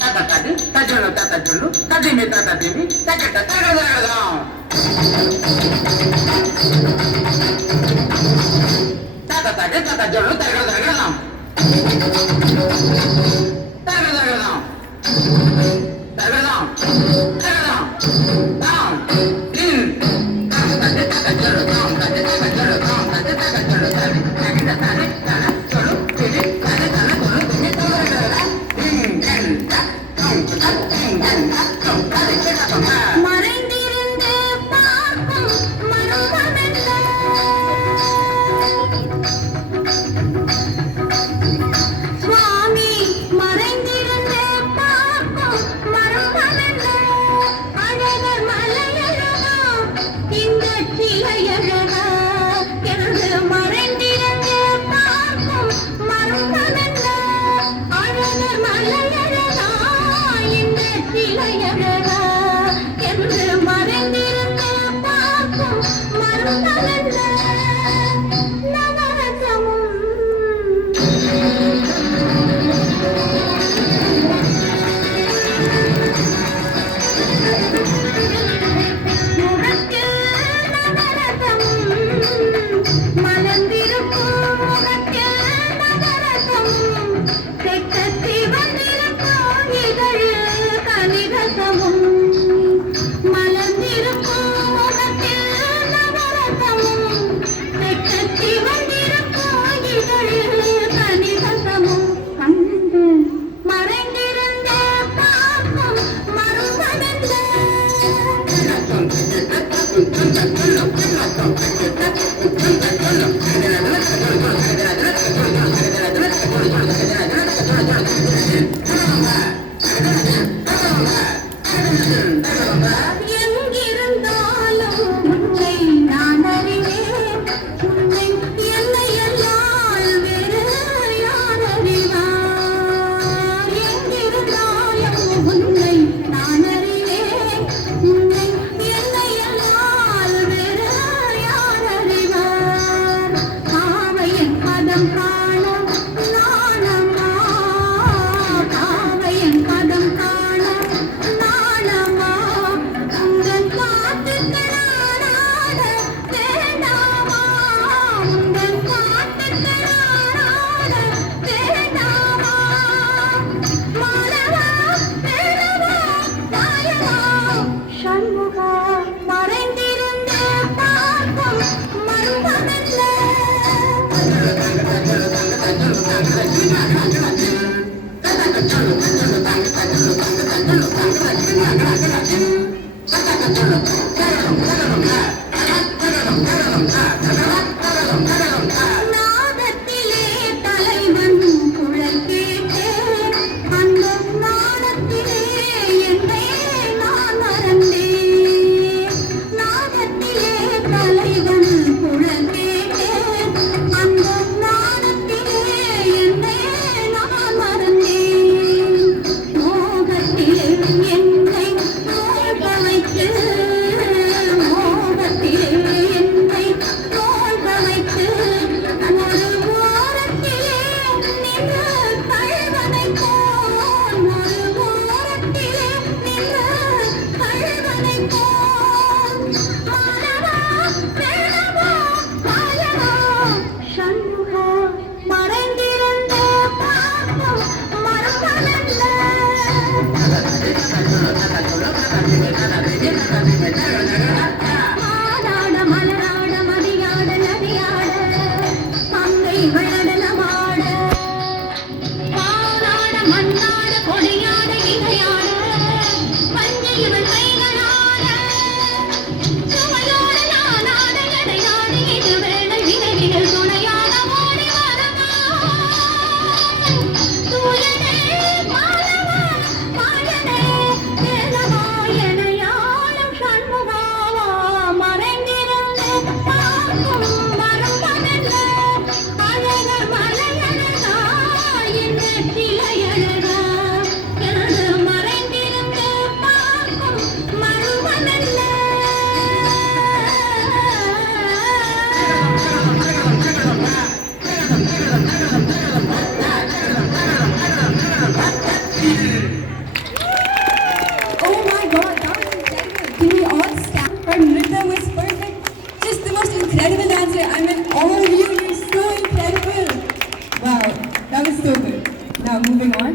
Tata-tadi, tajulu, tadimi, tata-timi, takata-tagadam. Tata-tadi, tajulu, tagadam. Tagadam. Tagadam. Tagadam. Down. In. Tata-tadi, tajulu, down. Tata-tadi, tajulu, down. Tata-tadi, tajulu, down. Tata-tadi, tajulu, tidi, tata-tadi, tajulu, tidi, tagadam. மறைந்திருந்து பார்க்கும் மருமகனல்ல. சுவாமி மறைந்திருந்து பார்க்கும் மருமகனல்ல. அழகர் மலையழகா இந்த சிலையழகா என்று மறைந்திருந்து பார்க்கும் மருமகனல்ல. அழகர் மலையழகா இந்த சிலையழகா என்று மறைந்திருந்து பார்க்கும் மருமகனல்ல. நவரசமும் முகத்தில் நவரசமும் மலர்ந்திருக்கும் முகத்தில் நவரசமும் தெக்கத்தி வந்திருக்கும் இதழில் கனிரசமும் மலர்ந்திருக்கும் முகத்தில் நவரசமும் தெக்கத்தி வந்திருக்கும் இதழில் கனிரசமும் கண்டு மறைந்திருந்த பார்க்கும் மருமகனல்ல. எங்கிருந்தாலும் உன்னை நான் அறிவேன். உன்னை என்னை அல்லால் வேறு யார் அறிவார்? எங்கிருந்தாலும் உன்னை நான் அறிவேன். உன்னை என்னை அல்லால் வேறு யார் அறிவார்? காவையின் பதம் காண நாணமா, காவையின் பதம் காண நாணமா, உங்கள் காட்டுக்கு நான் ஆட வேண்டாமா, உங்கள் காட்டுக்கு நான் ஆட வேண்டாமா. மாலவா வேலவா தாயவா சண்முகா மறைந்திருந்து பார்க்கும் மருமகனல்ல. Tata-tadi,